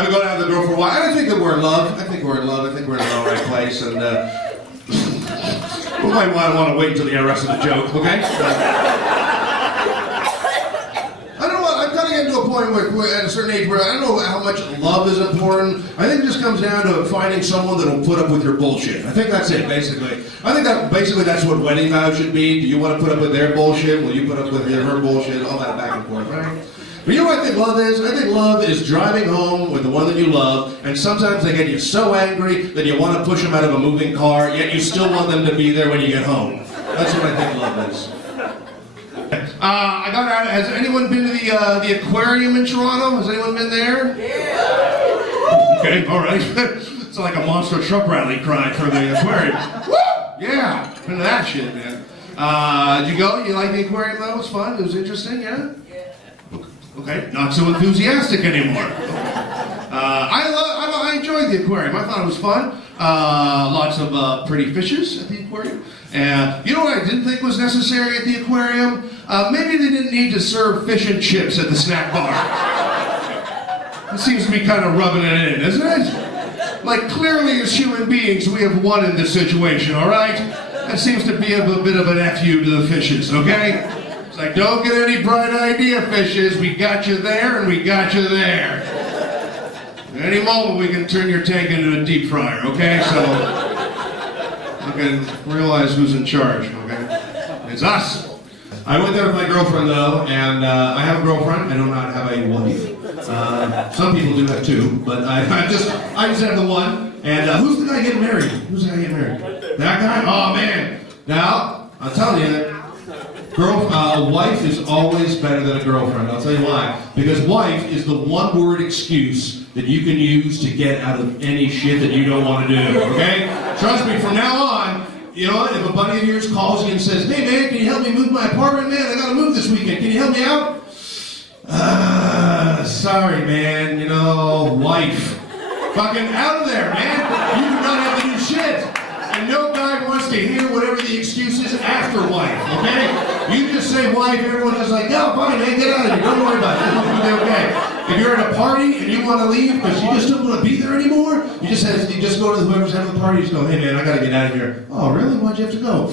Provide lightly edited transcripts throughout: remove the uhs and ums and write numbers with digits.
I've been going out with the girl for a while, and I think that we're in love. I think we're in love. I think we're in the right place, and we might want to wait until the end of the joke, okay? I don't know. I'm kind of getting to a point where, at a certain age, where I don't know how much love is important. I think it just comes down to finding someone that will put up with your bullshit. I think that's it, basically. I think that basically that's what wedding vows should be. Do you want to put up with their bullshit? Will you put up with her bullshit? All that back and forth, right? But you know what I think love is? I think love is driving home with the one that you love, and sometimes they get you so angry that you want to push them out of a moving car, yet you still want them to be there when you get home. That's what I think love is. I got out. Has anyone been to the Aquarium in Toronto? Has anyone been there? Yeah. Okay, all right. It's like a monster truck rally cry for the Aquarium. Woo! Yeah, been to that shit, man. Did you go? You like the Aquarium though? It was fun. It was interesting, yeah. Okay, not so enthusiastic anymore. I enjoyed the aquarium. I thought it was fun. Lots of pretty fishes at the aquarium. And you know what I didn't think was necessary at the aquarium? Maybe they didn't need to serve fish and chips at the snack bar. It seems to be kind of rubbing it in, isn't it? Like, clearly as human beings, we have won in this situation, all right? That seems to be a bit of an F-you to the fishes, okay? It's like, don't get any bright idea, fishes. We got you there, and we got you there. At any moment, we can turn your tank into a deep fryer, okay? So, you can realize who's in charge, okay? It's us. I went there with my girlfriend, though, and I have a girlfriend. I do not have a wife. Some people do have two, but I just have the one. And who's the guy getting married? Who's the guy getting married? That guy? Oh, man. Now, I'll tell you, wife is always better than a girlfriend. I'll tell you why. Because wife is the one-word excuse that you can use to get out of any shit that you don't want to do, okay? Trust me, from now on, you know, if a buddy of yours calls you and says, hey, man, can you help me move my apartment? Man, I gotta move this weekend. Can you help me out? Sorry, man, you know, wife. Fucking out of there, man. You do not have to do shit. And no guy wants to hear whatever the excuse is after wife, okay? You just say wife, everyone's just like, no, fine, man, get out of here. Don't worry about it. It'll be okay. If you're at a party and you want to leave because you just don't want to be there anymore, you just go to whoever's having the party, you just go, hey, man, I got to get out of here. Oh, really? Why'd you have to go?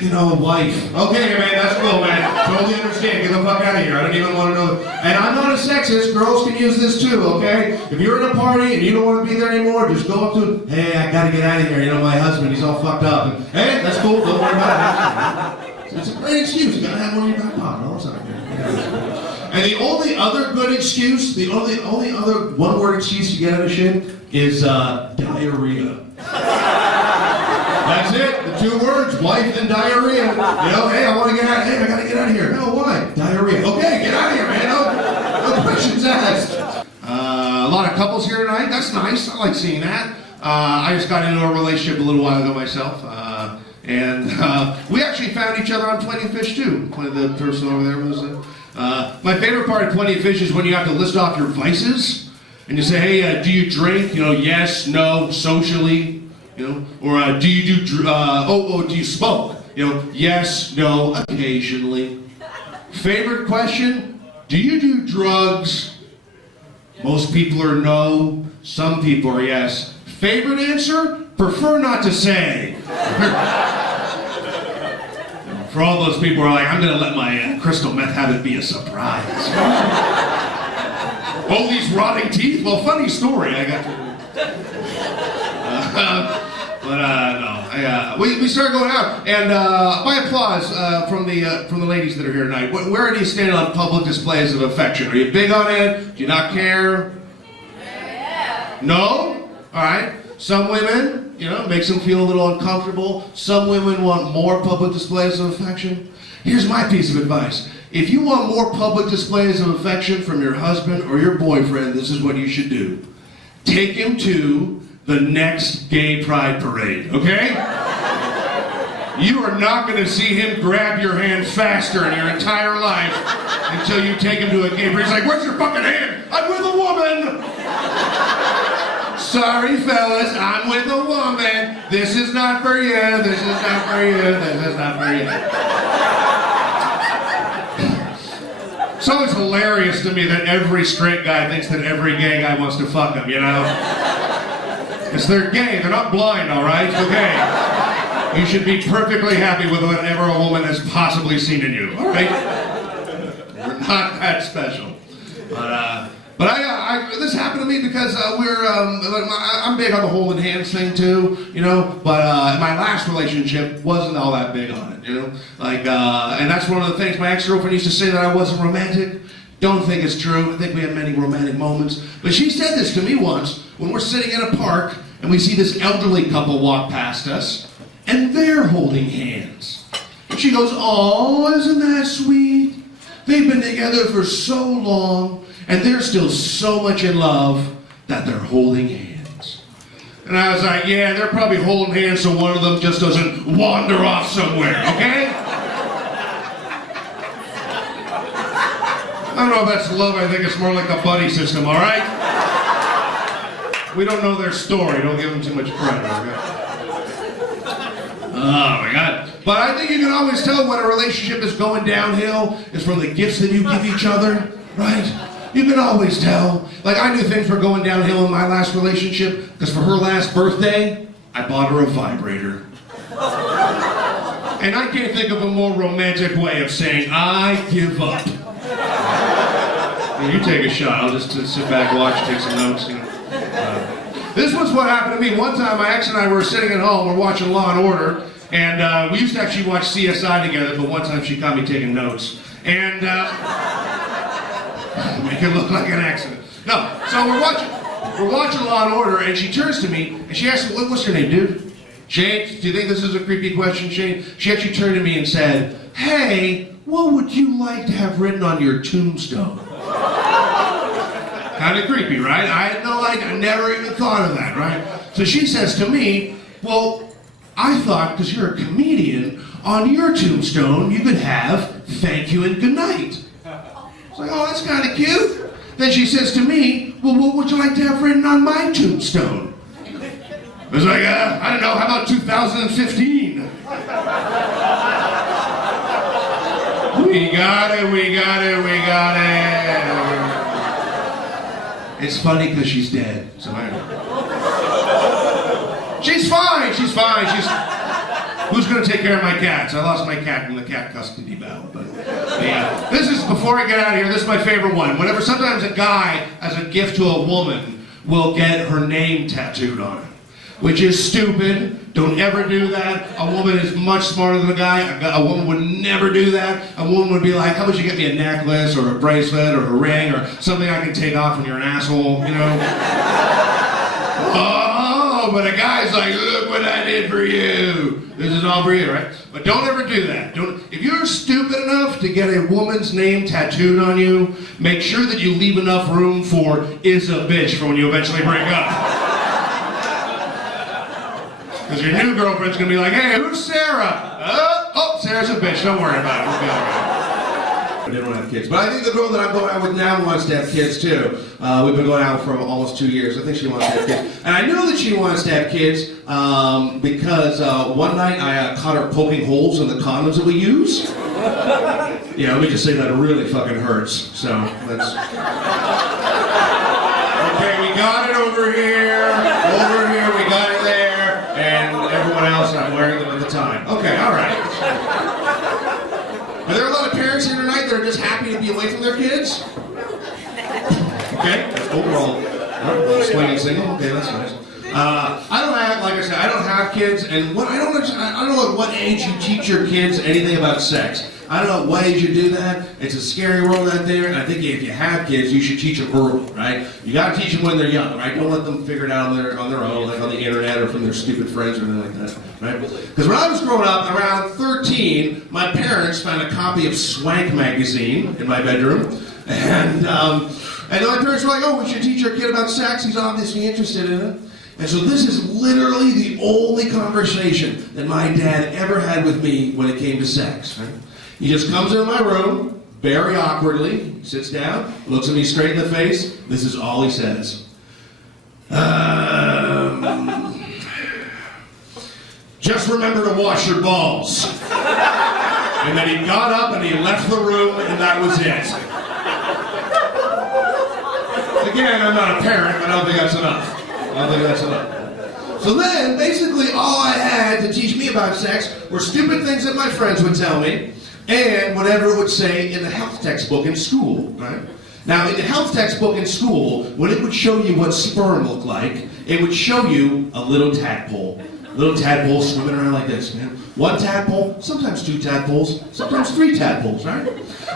You know, wife. Okay, man, that's cool, man. Totally understand. Get the fuck out of here. I don't even want to know. And I'm not a sexist. Girls can use this too, okay? If you're at a party and you don't want to be there anymore, just go up to, hey, I got to get out of here. You know, my husband, he's all fucked up. And, hey, that's cool. Don't worry about it. It's a great excuse. You got to have one in your back pocket all the time. And the only other good excuse, the only other one-word excuse you get out of shit is diarrhea. That's it. The 2 words, wife and diarrhea. You know, hey, I want to get out. Hey, I got to get out of here. No, why? Diarrhea. Okay, get out of here, man. No questions asked. A lot of couples here tonight. That's nice. I like seeing that. I just got into a relationship a little while ago myself. And we actually found each other on Plenty of Fish, too. The person over there was... my favorite part of Plenty of Fish is when you have to list off your vices. And you say, hey, do you drink? You know, yes, no, socially. You know, or do you do, do you smoke? You know, yes, no, occasionally. Favorite question, do you do drugs? Most people are no, some people are yes. Favorite answer, prefer not to say. For all those people who are like, I'm going to let my crystal meth habit be a surprise. Oh, these rotting teeth? Well, funny story. I got to... we started going out, and by applause from the ladies that are here tonight. Where do you stand on public displays of affection? Are you big on it? Do you not care? Yeah. No? All right. Some women, you know, makes them feel a little uncomfortable. Some women want more public displays of affection. Here's my piece of advice. If you want more public displays of affection from your husband or your boyfriend, this is what you should do. Take him to the next gay pride parade, okay? You are not going to see him grab your hand faster in your entire life until you take him to a gay parade. He's like, where's your fucking hand? I'm with a woman! Sorry, fellas, I'm with a woman. This is not for you. This is not for you. This is not for you. It's always hilarious to me that every straight guy thinks that every gay guy wants to fuck them, you know? Because they're gay, they're not blind, all right? They're gay. You should be perfectly happy with whatever a woman has possibly seen in you, all right? You're not that special. But this happened to me because I'm big on the holding hands thing too, you know. But my last relationship wasn't all that big on it, you know. And that's one of the things my ex-girlfriend used to say, that I wasn't romantic. Don't think it's true. I think we have many romantic moments. But she said this to me once when we're sitting in a park and we see this elderly couple walk past us, and they're holding hands. And she goes, "Oh, isn't that sweet? They've been together for so long, and they're still so much in love that they're holding hands." And I was like, yeah, they're probably holding hands so one of them just doesn't wander off somewhere, okay? I don't know if that's love. I think it's more like a buddy system, all right? We don't know their story. Don't give them too much credit, okay? Oh, my God. But I think you can always tell when a relationship is going downhill is from the gifts that you give each other, right? You can always tell. Like, I knew things were going downhill in my last relationship because for her last birthday, I bought her a vibrator. And I can't think of a more romantic way of saying, I give up. You take a shot. I'll just sit back, watch, take some notes. You know. This was what happened to me. One time, my ex and I were sitting at home, we're watching Law and Order, and we used to actually watch CSI together, but one time she caught me taking notes. And, make it look like an accident. No, so we're watching Law and Order, and she turns to me, and she asks, what's your name, dude? Shane, do you think this is a creepy question, Shane? She actually turned to me and said, hey, what would you like to have written on your tombstone? Kind of creepy, right? I had no idea, I never even thought of that, right? So she says to me, well, I thought, because you're a comedian, on your tombstone you could have thank you and good night. It's like, oh, that's kind of cute. Then she says to me, well, what would you like to have written on my tombstone? I was like, I don't know, how about 2015? We got it. It's funny because she's dead, so I don't know. She's fine. Who's going to take care of my cats? I lost my cat in the cat custody battle. But yeah, this is, before I get out of here, this is my favorite one. Whenever sometimes a guy, as a gift to a woman, will get her name tattooed on it, which is stupid. Don't ever do that. A woman is much smarter than a guy. A woman would never do that. A woman would be like, how about you get me a necklace or a bracelet or a ring or something I can take off when you're an asshole, you know? Oh, but a guy's like, look what I did for you. This is all for you, right? But don't ever do that. If you're stupid enough to get a woman's name tattooed on you, make sure that you leave enough room for is a bitch for when you eventually break up. Because your new girlfriend's going to be like, hey, who's Sarah? Oh, Sarah's a bitch. Don't worry about it. We'll be all right. I didn't want to have kids. But I think the girl that I'm going out with now wants to have kids, too. We've been going out for almost 2 years. I think she wants to have kids. And I know that she wants to have kids because one night I caught her poking holes in the condoms that we use. Yeah, let me just say that it really fucking hurts. So, let's... Okay, we got it over here. Over here, we got it there. And everyone else, I'm wearing them at the time. Okay, all right. Are there a lot of parents here tonight that are just happy to be away from their kids? Okay, that's cool. We're all swinging single. Okay, that's nice. I don't have, like I said, I don't have kids, and I don't know at what age you teach your kids anything about sex. I don't know what age you do that. It's a scary world out there, and I think if you have kids, you should teach them early, right? You got to teach them when they're young, right? Don't let them figure it out on their own, like on the internet or from their stupid friends or anything like that, right? Because when I was growing up, around 13, my parents found a copy of Swank magazine in my bedroom, and my parents were like, oh, we should teach our kid about sex. He's obviously interested in it. And so this is literally the only conversation that my dad ever had with me when it came to sex, right? He just comes into my room, very awkwardly, sits down, looks at me straight in the face. This is all he says. Just remember to wash your balls. And then he got up and he left the room, and that was it. Again, I'm not a parent, but I don't think that's enough. So then, basically, all I had to teach me about sex were stupid things that my friends would tell me, and whatever it would say in the health textbook in school, right? Now, in the health textbook in school, when it would show you what sperm looked like, it would show you a little tadpole. Little tadpole swimming around like this, man. One tadpole, sometimes two tadpoles, sometimes three tadpoles, right?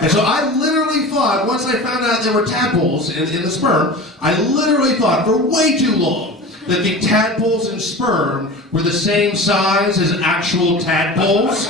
And so I literally thought, once I found out there were tadpoles in the sperm, I literally thought for way too long that the tadpoles in sperm were the same size as actual tadpoles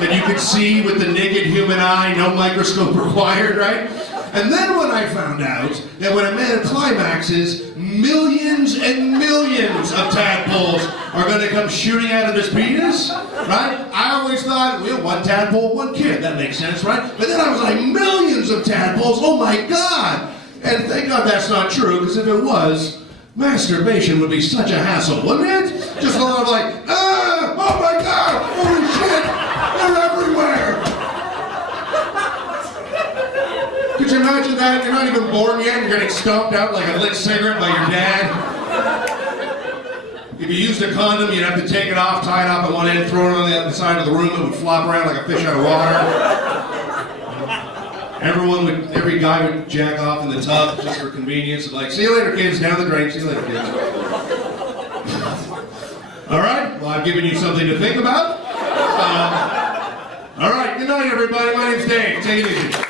that you could see with the naked human eye, no microscope required, right? And then when I found out that when a man climaxes, millions and millions of tadpoles are going to come shooting out of his penis, right? I always thought, well, one tadpole, one kid. That makes sense, right? But then I was like, millions of tadpoles, oh my God! And thank God that's not true, because if it was, masturbation would be such a hassle, wouldn't it? Just a lot of like, oh my God, holy shit, they're everywhere! Could you imagine that? You're not even born yet, you're getting stomped out like a lit cigarette by your dad. If you used a condom, you'd have to take it off, tie it up at one end, throw it on the other side of the room, it would flop around like a fish out of water. Every guy would jack off in the tub just for convenience. Like, see you later, kids, down the drain, see you later, kids. All right, well, I've given you something to think about. All right, good night, everybody. My name's Dave. Take it easy.